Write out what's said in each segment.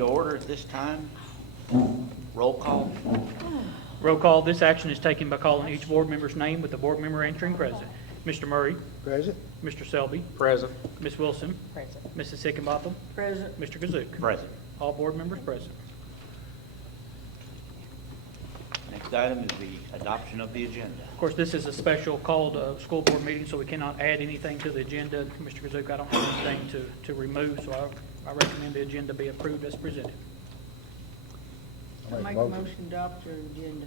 to order at this time. Roll call. Roll call. This action is taken by calling each board member's name with the board member entering present. Mr. Murray. Present. Mr. Selby. Present. Ms. Wilson. Present. Mrs. Hickenbotham. Present. Mr. Kazuk. Present. All board members present. Next item is the adoption of the agenda. Of course, this is a special called school board meeting, so we cannot add anything to the agenda. Mr. Kazuk, I don't have anything to remove, so I recommend the agenda be approved as presented. I make a motion to adopt your agenda.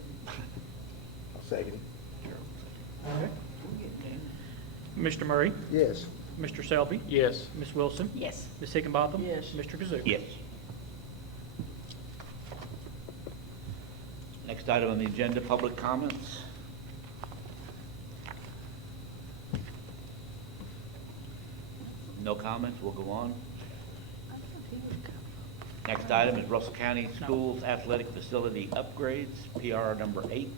I'll second it. Okay. Mr. Murray. Yes. Mr. Selby. Yes. Ms. Wilson. Yes. Ms. Hickenbotham. Yes. Mr. Kazuk. Yes. Next item on the agenda, public comments. No comments, we'll go on. Next item is Russell County Schools Athletic Facility Upgrades, PR number 8,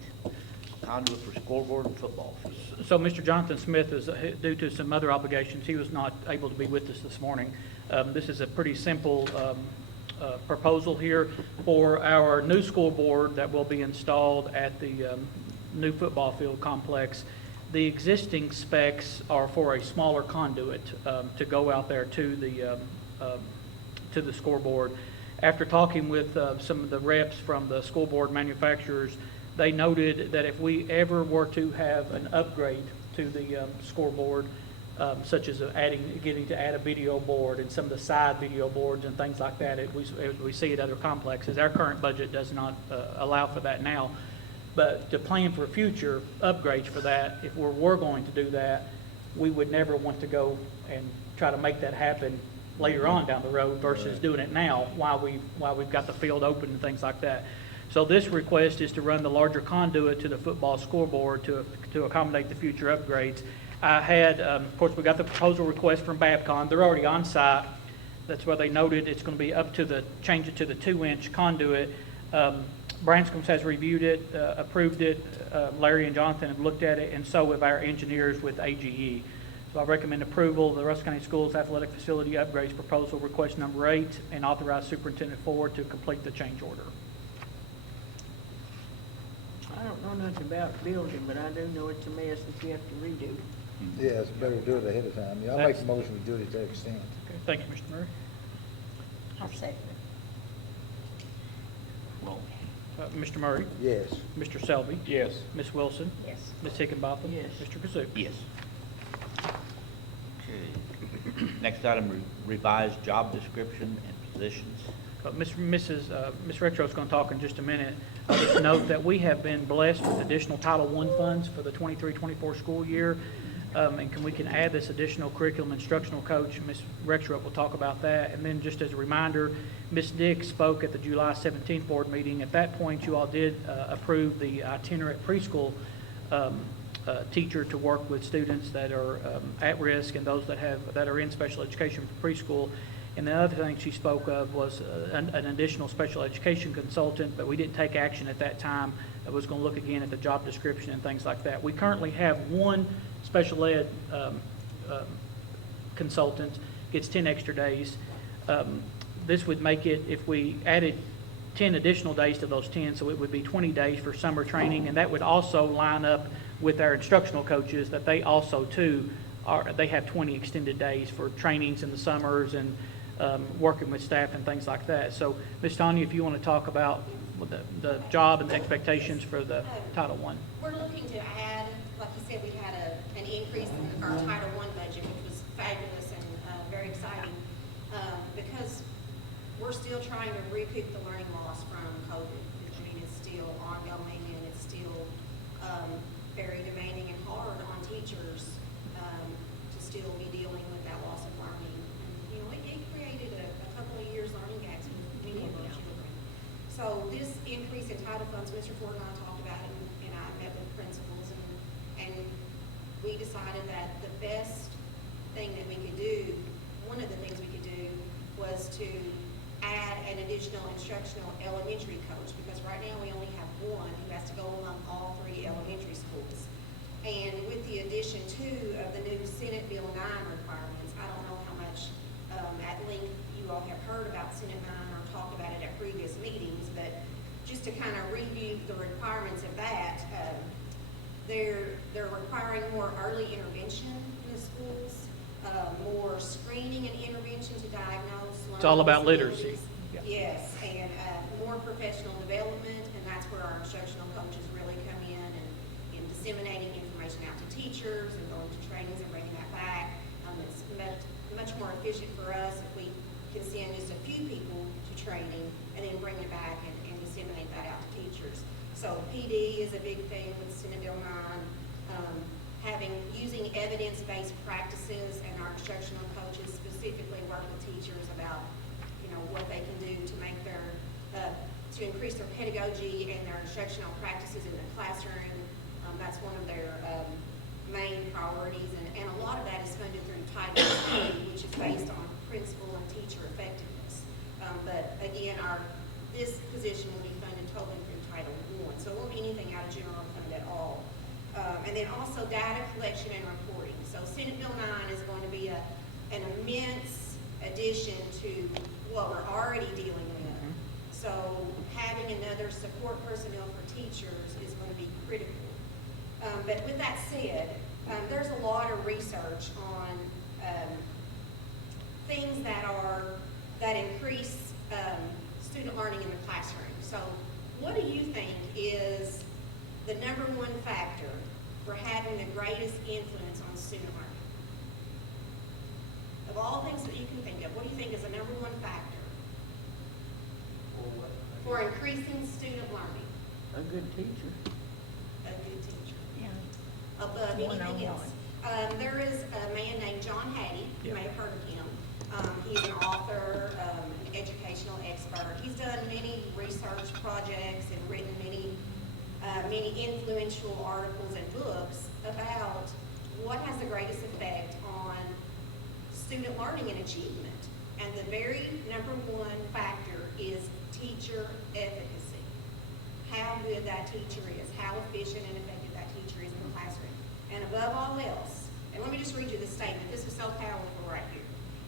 conduit for scoreboard and football field. So Mr. Jonathan Smith is, due to some other obligations, he was not able to be with us this morning. This is a pretty simple proposal here for our new scoreboard that will be installed at the new football field complex. The existing specs are for a smaller conduit to go out there to the scoreboard. After talking with some of the reps from the scoreboard manufacturers, they noted that if we ever were to have an upgrade to the scoreboard, such as getting to add a video board and some of the side video boards and things like that, we see at other complexes. Our current budget does not allow for that now. But to plan for future upgrades for that, if we're going to do that, we would never want to go and try to make that happen later on down the road versus doing it now while we've got the field open and things like that. So this request is to run the larger conduit to the football scoreboard to accommodate the future upgrades. I had, of course, we got the proposal request from Babcon. They're already on site. That's where they noted it's going to be up to change it to the 2-inch conduit. Branscomb's has reviewed it, approved it. Larry and Jonathan have looked at it, and so have our engineers with AGE. So I recommend approval of the Russell County Schools Athletic Facility Upgrades Proposal Request Number 8 and authorize Superintendent Ford to complete the change order. I don't know nothing about building, but I do know it's a mess that you have to redo. Yeah, it's better to do it ahead of time. Yeah, I'll make the motion to do it to that extent. Okay, thank you, Mr. Murray. I'll second Roll. Mr. Murray. Yes. Mr. Selby. Yes. Ms. Wilson. it. Yes. Ms. Hickenbotham. Yes. Mr. Kazuk. Yes. Okay. Next item, revised job description and positions. Ms. Retro is going to talk in just a minute. I'll just note that we have been blessed with additional Title I funds for the 23-24 school year. And we can add this additional curriculum instructional coach. Ms. Rexrup will talk about that. And then just as a reminder, Ms. Dick spoke at the July 17th board meeting. At that point, you all did approve the itinerant preschool teacher to work with students that are at risk and those that are in special education for preschool. And the other thing she spoke of was an additional special education consultant, but we didn't take action at that time. I was going to look again at the job description and things like that. We currently have one special ed consultant, gets 10 extra days. This would make it, if we added 10 additional days to those 10, so it would be 20 days for summer training, and that would also line up with our instructional coaches that they also too they have 20 extended days for trainings in the summers and working with staff and things like that. So, Ms. Tanya, if you want to talk about the job and the expectations for the Title I. We're looking to add, like you said, we had an increase in our Title I budget, which was fabulous and very exciting, because we're still trying to recoup the learning loss from COVID. I mean, it's still ongoing and it's still very demanding and hard on teachers to still be dealing with that loss of learning. And, it created a couple of years learning gaps with many of our children. So this increase in title funds, Mr. Ford and I talked about it, and I met with principals, and we decided that the best thing that we could do, one of the things we could do, was to add an additional instructional elementary coach, because right now we only have one who has to go among all 3 elementary schools. And with the addition too of the new Senate Bill 9 requirements, I don't know how much at length you all have heard about Senate 9 or talked about it just to kind of review the requirements of that, they're requiring more early intervention in the schools, more screening and intervention to diagnose. It's all about learning literacy. disabilities. Yeah. Yes, and more professional development, and that's where our instructional coaches really come in disseminating information out to teachers and going to trainings and bringing that back. It's much more efficient for us if we can send just a few people to training and then bring it back and disseminate that out to teachers. So PD is a big thing with Senate Bill 9, using evidence-based practices, and our instructional coaches specifically work with teachers about, what they can do to make to increase their pedagogy and their instructional practices in the classroom. That's one of their main priorities, and a lot of that is funded through Title II, which is based on principal and teacher effectiveness. But again, this position will be funded totally through Title I, so it won't be anything out of general fund at all. And then also data collection and reporting. So Senate Bill 9 is going to be an immense addition to what we're already dealing with. So having another support personnel for teachers is going to be critical. But with that said, there's a lot of research on things that increase student learning in the classroom. So what do you think is the number one factor for having the greatest influence on student learning? Of all things that you can think of, what do you think is the number one factor for increasing student learning? A good teacher. A good teacher. Yeah. Above anything One-on-one. else. There is a man named John Hattie, you may have heard of him. He's an author, an educational expert. He's done many research projects and written many influential articles and books about what has the greatest effect on student learning and achievement. And the very number one factor is teacher efficacy. How good that teacher is, how efficient and effective that teacher is in the classroom. And above all else, and let me just read you this statement. This is so powerful right here.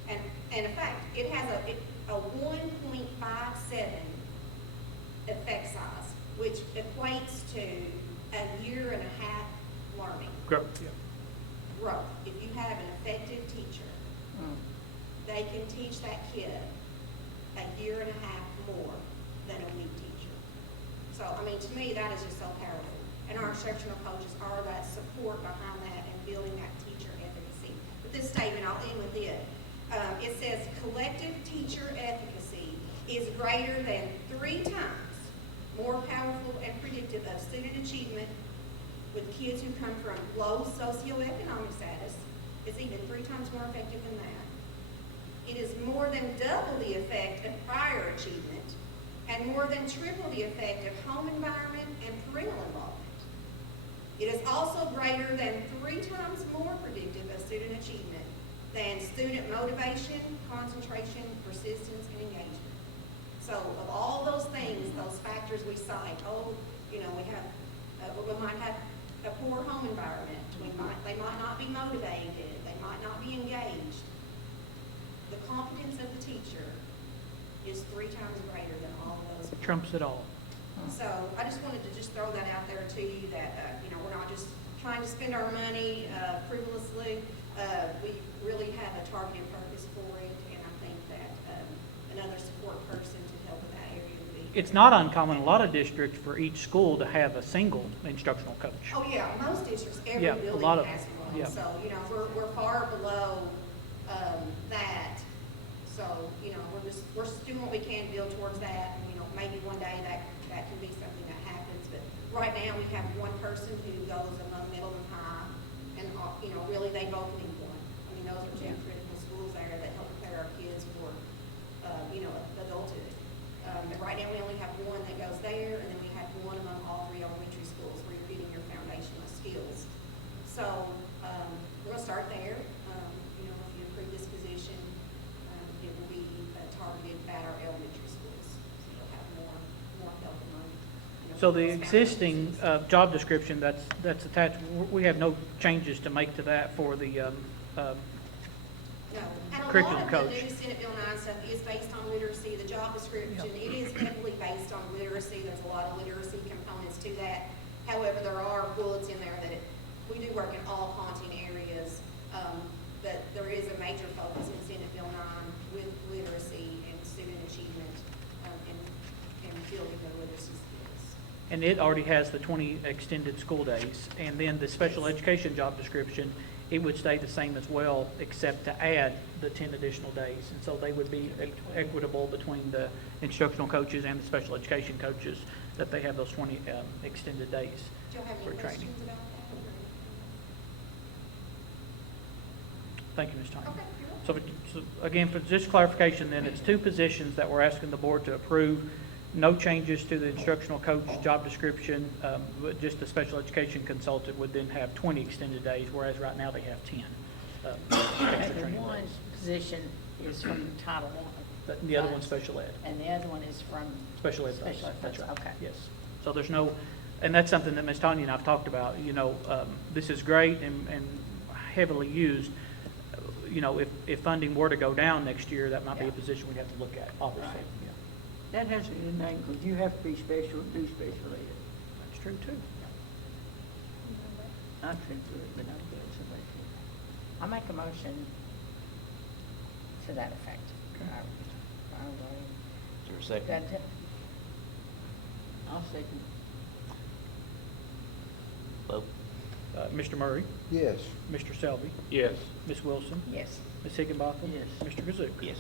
And in fact, it has a 1.57 effect size, which equates to a year and a half learning Growth, yeah. growth. If you have an effective teacher, they can teach that kid a year and a half more than a weak teacher. So, to me, that is just so powerful. And our instructional coaches are that support behind that and building that teacher efficacy. But this statement, I'll end with it. It says, collective teacher efficacy is greater than 3 times more powerful and predictive of student achievement with kids who come from low socioeconomic status. It's even 3 times more effective than that. It is more than double the effect of prior achievement and more than triple the effect of home environment and parental involvement. It is also greater than 3 times more predictive of student achievement than student motivation, concentration, persistence, and engagement. So of all those things, those factors we cite, we might have a poor home environment. They might not be motivated. They might not be engaged. The competence of the teacher is 3 times greater than all of those. It trumps it all. So I just wanted to just throw that out there to you that, we're not just trying to spend our money frivolously. We really have a targeted purpose for it, and I think that another support person to help with that area would be. It's not uncommon in a lot of districts for each school to have a single instructional coach. Oh, yeah, most districts, every Yeah, a building lot of has them, one. yeah. So, we're far below that. So, we're just doing what we can to build towards that. And, maybe one day that can be something that happens. But right now, we have one person who goes above middle and high. And, really, they both need one. Those are 2 critical schools there that help prepare our kids for, adulthood. But right now, we only have one that goes there, and then we have one among all 3 elementary schools where you're getting your foundational skills. So, we're going to start there. If you approve this position, it will be targeted at our elementary schools. So you'll have more help among, So the those existing foundational job description that's attached, we have no changes to make to that for the No, and a Curriculum lot of coach. the new Senate Bill 9 stuff is based on literacy, the job description, it is heavily based on literacy, there's a lot of literacy components to that. However, there are bullets in there that we do work in all content areas, but there is a major focus in Senate Bill 9 with literacy and student achievement, and building the literacy skills. And it already has the 20 extended school days. And then the special education job description, it would stay the same as well, except to add the 10 additional days. And so they would be equitable between the instructional coaches and the special education coaches, that they have those 20 extended days Do you have for any training. questions about that? Thank you, Ms. Tanya. Okay, you're welcome. So again, for just clarification, then, it's 2 positions that we're asking the board to approve. No changes to the instructional coach job description, but just the special education consultant would then have 20 extended days, whereas right now they have 10. Extra And the training one days. position is from Title I. The other one's special ed. And the other one is from? Special ed. Special ed, That's right. okay. Yes. So there's no, and that's something that Ms. Tanya and I've talked about, this is great and heavily used. If funding were to go down next year, that might be a position we'd have to look at, obviously. Right. Yeah. That has a good name, because you have to be special, do special ed. That's true, too. I couldn't do it, but I'm doing somebody else. I make a motion to that effect. Is there a second? I'll second. Vote. Mr. Murray, Yes. Mr. Selby, Yes. Ms. Wilson, Yes. Ms. Higginbotham. Yes. Mr. Kazuk. Yes.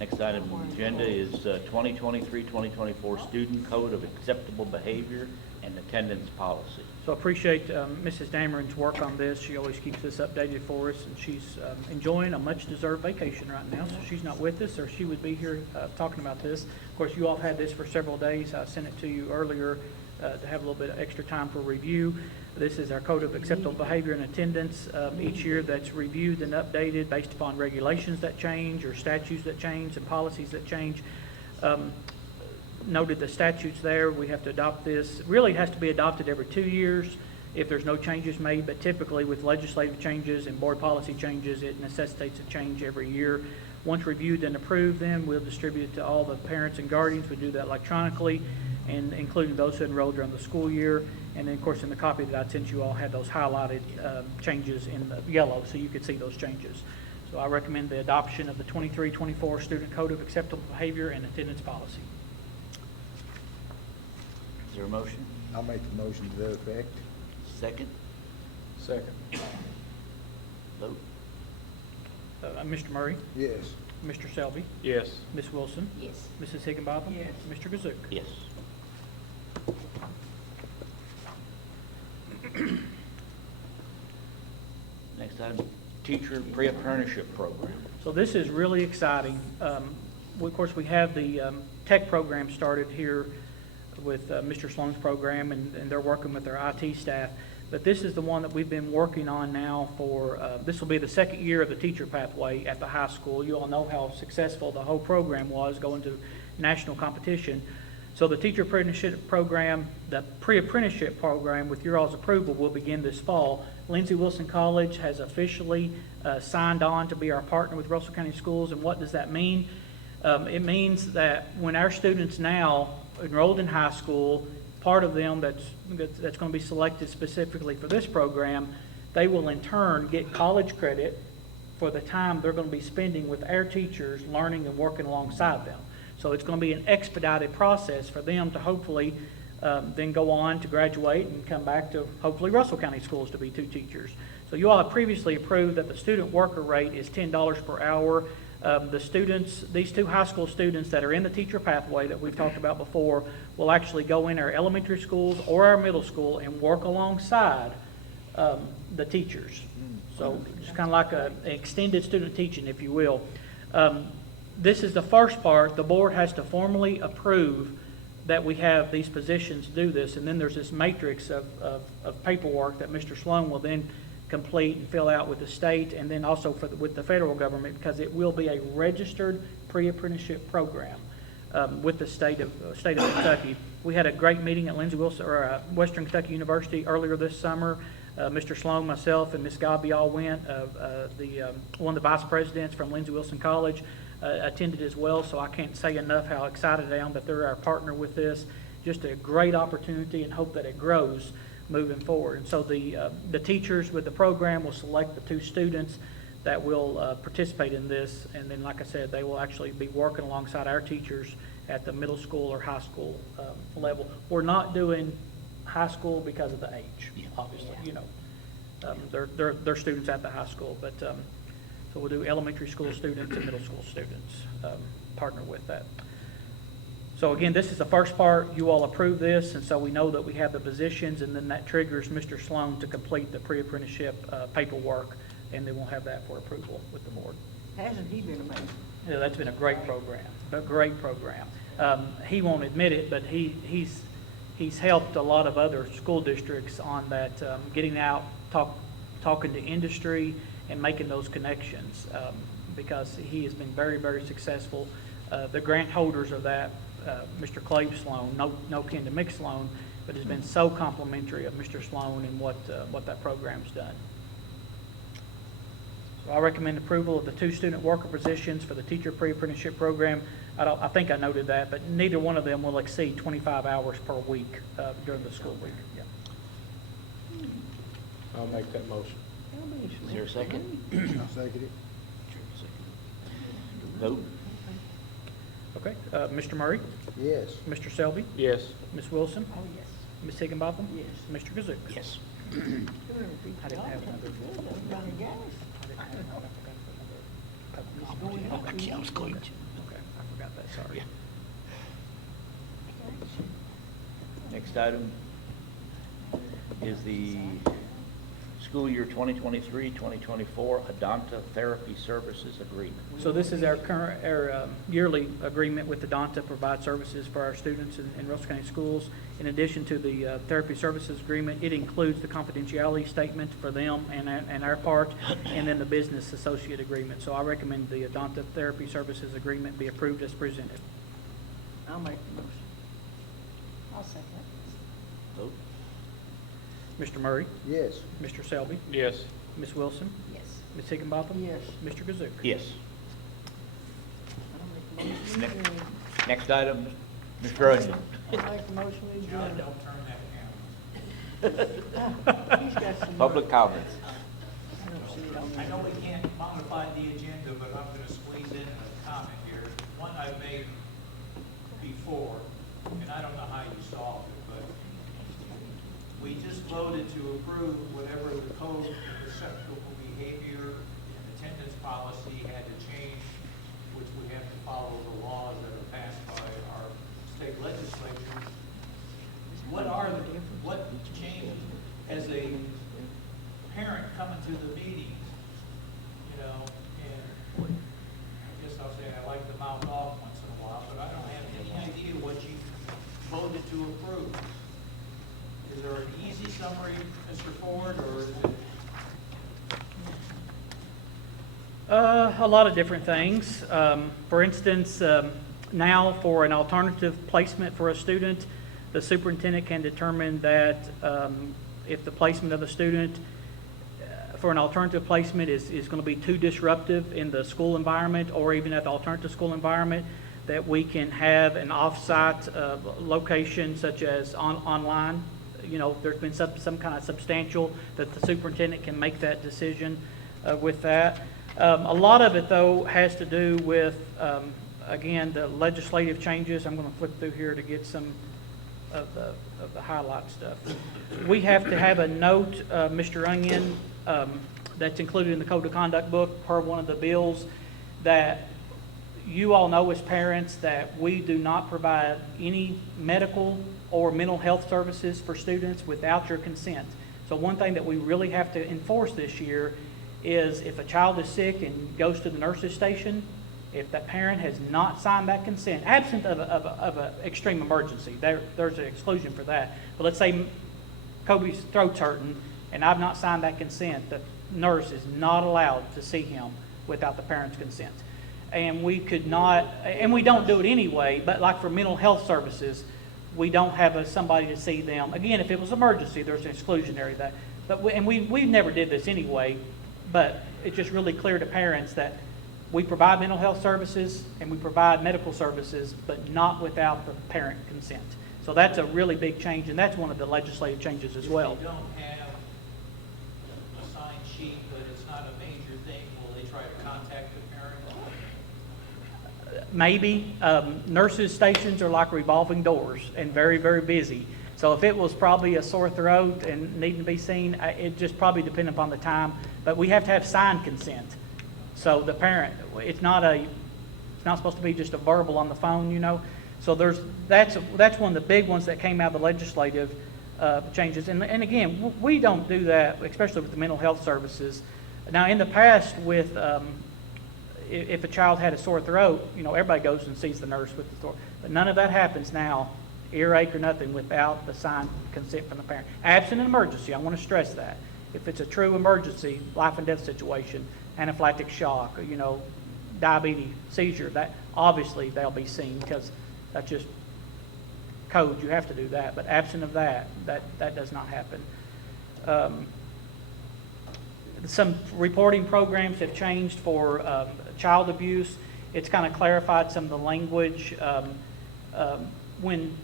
Next item on the agenda is 2023-2024 Student Code of Acceptable Behavior and Attendance Policy. So I appreciate Mrs. Dameron's work on this. She always keeps us updated for us, and she's enjoying a much-deserved vacation right now, so she's not with us, or she would be here talking about this. Of course, you all had this for several days. I sent it to you earlier to have a little bit of extra time for review. This is our Code of Acceptable Behavior and Attendance each year that's reviewed and updated based upon regulations that change or statutes that change and policies that change. Noted the statutes there. We have to adopt this. It really has to be adopted every 2 years if there's no changes made, but typically with legislative changes and board policy changes, it necessitates a change every year. Once reviewed and approved, then we'll distribute it to all the parents and guardians. We do that electronically, and including those who enrolled during the school year. And then, of course, in the copy that I sent you all had those highlighted changes in the yellow, so you could see those changes. So I recommend the adoption of the 23-24 Student Code of Acceptable Behavior and Attendance Policy. Is there a motion? I'll make the motion to that effect. Second? Second. Vote. Mr. Murray, Yes. Mr. Selby, Yes. Ms. Wilson, Yes. Mrs. Higginbotham. Yes. Mr. Kazuk. Yes. Next item, Teacher Pre-Apprenticeship Program. So this is really exciting. Of course, we have the tech program started here with Mr. Sloan's program, and they're working with our IT staff. But this is the one that we've been working on now for, this will be the second year of the teacher pathway at the high school. You all know how successful the whole program was, going to national competition. So the teacher apprenticeship program, the pre-apprenticeship program, with your all's approval, will begin this fall. Lindsey Wilson College has officially signed on to be our partner with Russell County Schools. And what does that mean? It means that when our students now enrolled in high school, part of them that's going to be selected specifically for this program, they will in turn get college credit for the time they're going to be spending with our teachers learning and working alongside them. So it's going to be an expedited process for them to hopefully then go on to graduate and come back to hopefully Russell County Schools to be 2 teachers. So you all have previously approved that the student worker rate is $10 per hour. The students, these 2 high school students that are in the teacher pathway that we've talked about before, will actually go in our elementary schools or our middle school and work alongside the teachers. So it's kind of like an extended student teaching, if you will. This is the first part. The board has to formally approve that we have these positions to do this, and then there's this matrix of paperwork that Mr. Sloan will then complete and fill out with the state, and then also with the federal government, because it will be a registered pre-apprenticeship program with the state of Kentucky. We had a great meeting at Lindsey Wilson, or Western Kentucky University earlier this summer. Mr. Sloan, myself, and Ms. Gobby all went. One of the vice presidents from Lindsey Wilson College attended as well, so I can't say enough how excited I am that they're our partner with this. Just a great opportunity, and hope that it grows moving forward. And so the teachers with the program will select the 2 students that will participate in this, and then, like I said, they will actually be working alongside our teachers at the middle school or high school level. We're not doing high school because of the age, obviously, you know. They're students at the high school, but so we'll do elementary school students and middle school students, partner with that. So again, this is the first part. You all approve this, and so we know that we have the positions, and then that triggers Mr. Sloan to complete the pre-apprenticeship paperwork, and then we'll have that for approval with the board. Hasn't he been amazing? Yeah, that's been a great program, a great program. He won't admit it, but he's helped a lot of other school districts on that, getting out, talking to industry and making those connections, because he has been very, very successful. The grant holders of that, Mr. Clay Sloan, no kin to Mick Sloan, but has been so complimentary of Mr. Sloan and what that program's done. So I recommend approval of the 2 student worker positions for the teacher pre-apprenticeship program. I think I noted that, but neither one of them will exceed 25 hours per week during the school week. Yeah. I'll make that motion. Is there a second? I'll second it. Vote? Okay, Mr. Murray, Yes. Mr. Selby, Yes. Ms. Wilson, Oh, yes. Ms. Higginbotham, Yes. Mr. Kazuk. Yes. I didn't have another. Running gas. I didn't have another. It's going up. Actually, I was going to. Okay, I forgot that, sorry. Next item is the school year 2023-2024 Adonta Therapy Services Agreement. So this is our current, yearly agreement with Adonta to provide services for our students in Russell County Schools. In addition to the therapy services agreement, it includes the confidentiality statement for them and our part, and then the business associate agreement. So I recommend the Adonta Therapy Services Agreement be approved as presented. I'll make the motion. I'll second Vote? Mr. Murray, Yes. Mr. Selby, Yes. Ms. Wilson, it. Yes. Ms. Higginbotham. Yes. Mr. Kazuk. Yes. I'll make the motion. Ne- Next item, Mr. Onion. I'll make the motion. we John, adjourn. don't turn that camera. He's got some. Public comments. I don't see it on I know there. we can't modify the agenda, but I'm gonna squeeze in a comment here. One I've made before, and I don't know how you solved it, but we just voted to approve whatever the code of acceptable behavior and attendance policy had to change, which we have to follow the laws that are passed by our state legislature. What changes as a parent coming to the meetings, you know, and I guess I'll say I like to mouth off once in a while, but I don't have any idea what you voted to approve. Is there an easy summary, Mr. Ford, or is it? A lot of different things. For instance, now for an alternative placement for a student, the superintendent can determine that if the placement of a student for an alternative placement is going to be too disruptive in the school environment or even at the alternative school environment, that we can have an off-site location such as online. You know, there's been some kind of substantial that the superintendent can make that decision with that. A lot of it, though, has to do with, again, the legislative changes. I'm going to flip through here to get some of the highlight stuff. We have to have a note, Mr. Onion, that's included in the Code of Conduct book per one of the bills, that you all know as parents that we do not provide any medical or mental health services for students without your consent. So one thing that we really have to enforce this year is if a child is sick and goes to the nurse's station, if that parent has not signed that consent, absent of an extreme emergency, there's an exclusion for that. But let's say Kobe's throat's hurting and I've not signed that consent, the nurse is not allowed to see him without the parent's consent. And we could not, and we don't do it anyway, but like for mental health services, we don't have somebody to see them. Again, if it was emergency, there's an exclusionary that, but we never did this anyway, but it's just really clear to parents that we provide mental health services and we provide medical services, but not without the parent consent. So that's a really big change, and that's one of the legislative changes as well. If they don't have a signed sheet, but it's not a major thing, will they try to contact the parent? Maybe. Nurses' stations are like revolving doors and very, very busy. So if it was probably a sore throat and needing to be seen, it just probably depend upon the time. But we have to have signed consent. So the parent, it's not supposed to be just a verbal on the phone, you know. So that's one of the big ones that came out of the legislative changes. And again, we don't do that, especially with the mental health services. Now, in the past, with if a child had a sore throat, you know, everybody goes and sees the nurse with the sore. But none of that happens now, earache or nothing, without the signed consent from the parent. Absent an emergency, I want to stress that. If it's a true emergency, life and death situation, anaphylactic shock, or, you know, diabetes, seizure, that obviously they'll be seen because that's just code. You have to do that. But absent of that, that does not happen. Some reporting programs have changed for child abuse. It's kind of clarified some of the language. When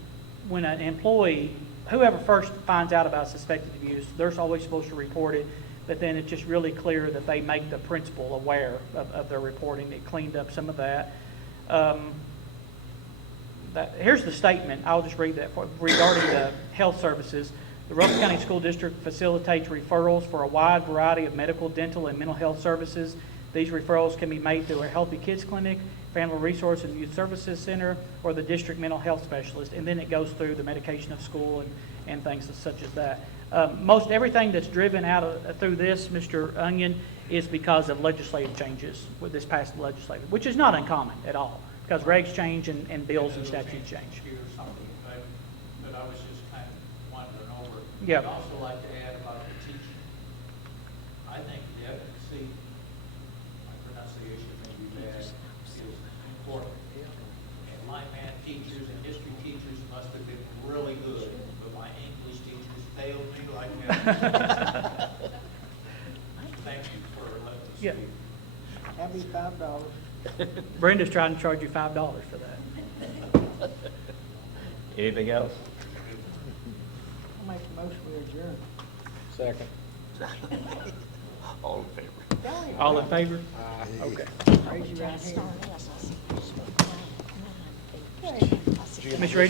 an employee, whoever first finds out about suspected abuse, they're always supposed to report it. But then it's just really clear that they make the principal aware of their reporting. It cleaned up some of that. Here's the statement. I'll just read that for regarding the health services. The Russell County School District facilitates referrals for a wide variety of medical, dental, and mental health services. These referrals can be made through a Healthy Kids Clinic, Family Resource and Youth Services Center, or the district mental health specialist. And then it goes through the medication of school and things such as that. Most everything that's driven out through this, Mr. Onion, is because of legislative changes with this past legislative, which is not uncommon at all, because regs change and bills and statutes change. Or something, but I was just kind of wondering over. Yeah. I'd also like to add about the teaching. I think the efficacy, my pronunciation may be bad, is important. And my math teachers and history teachers must have been really good, but my English teachers failed me like that. Thank you for letting us speak. Yeah. That'd be $5. Brenda's trying to charge you $5 for that. Anything else? I'll make the motion we adjourn. Second. All in favor? All in favor? Okay. Raise your right hand. Ms. Reed,